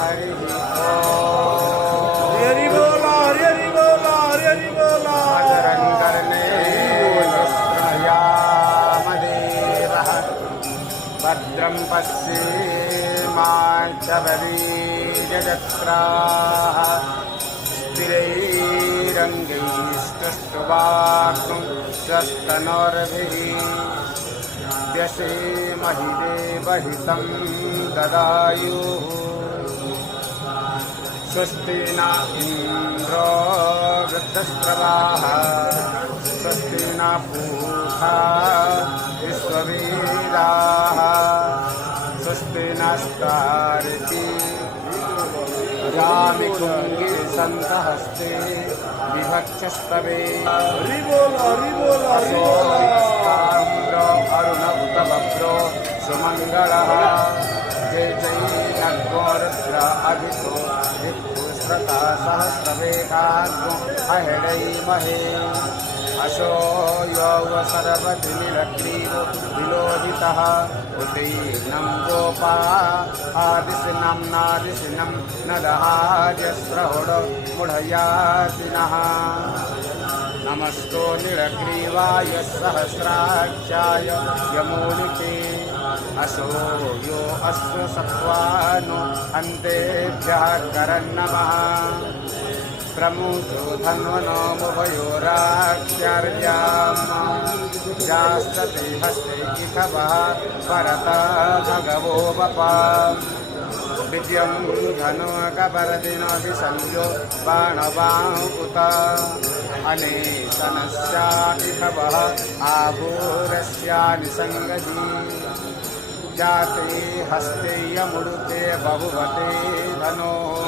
हरि हरी बोला हरी हरी बोला हरी हरी बोला भद्रङ्कर्णे शृणुयामदेवः भद्रं पश्येमाच्चवरीर्यजत्राः स्थिरैरङ्गैस्तुष्टुवाक्ं स्वस्तनोर्भिः व्यसेमहि देवहितं ददायुः स्वस्ति न इन्द्रो वृद्धस्रवाः स्वस्ति न पूषा विश्ववेदाः स्वस्ति नस्तारिति रामिकुङ्गे सन्तहस्ते विभक्षस्तवे हरी बोला हरी बोला हरी बोला ताम्रो अरुणभुतभद्रो सुमङ्गलः जय जय नग्वरुद्र अभितो विपुस्रता सहस्रवेगाग्नो अहेडैमहे अशो यो सर्वतिमिरग्रीवो विलोहितः उतीर्णं गोपा आदिशिनं नादिशिनं नदहार्यस्रहुडो मुढयातिनः नमस्तो निरग्रीवाय सहस्राक्षाय यमूलिके असो यो अश्व सत्त्वानो अन्तेभ्यः करन्नमः प्रमुचो धन्वनोमुभयोराख्यार्याम् जास्तते हस्ते इखवः परता भगवो वपाम् विद्यं धनुकपरदिनभिसंयो बाणवाहुपुत अनेसनस्यापिखवः आभूरस्यानिसङ्गजी जाते हस्ते यमुडुते बहुवते धनोः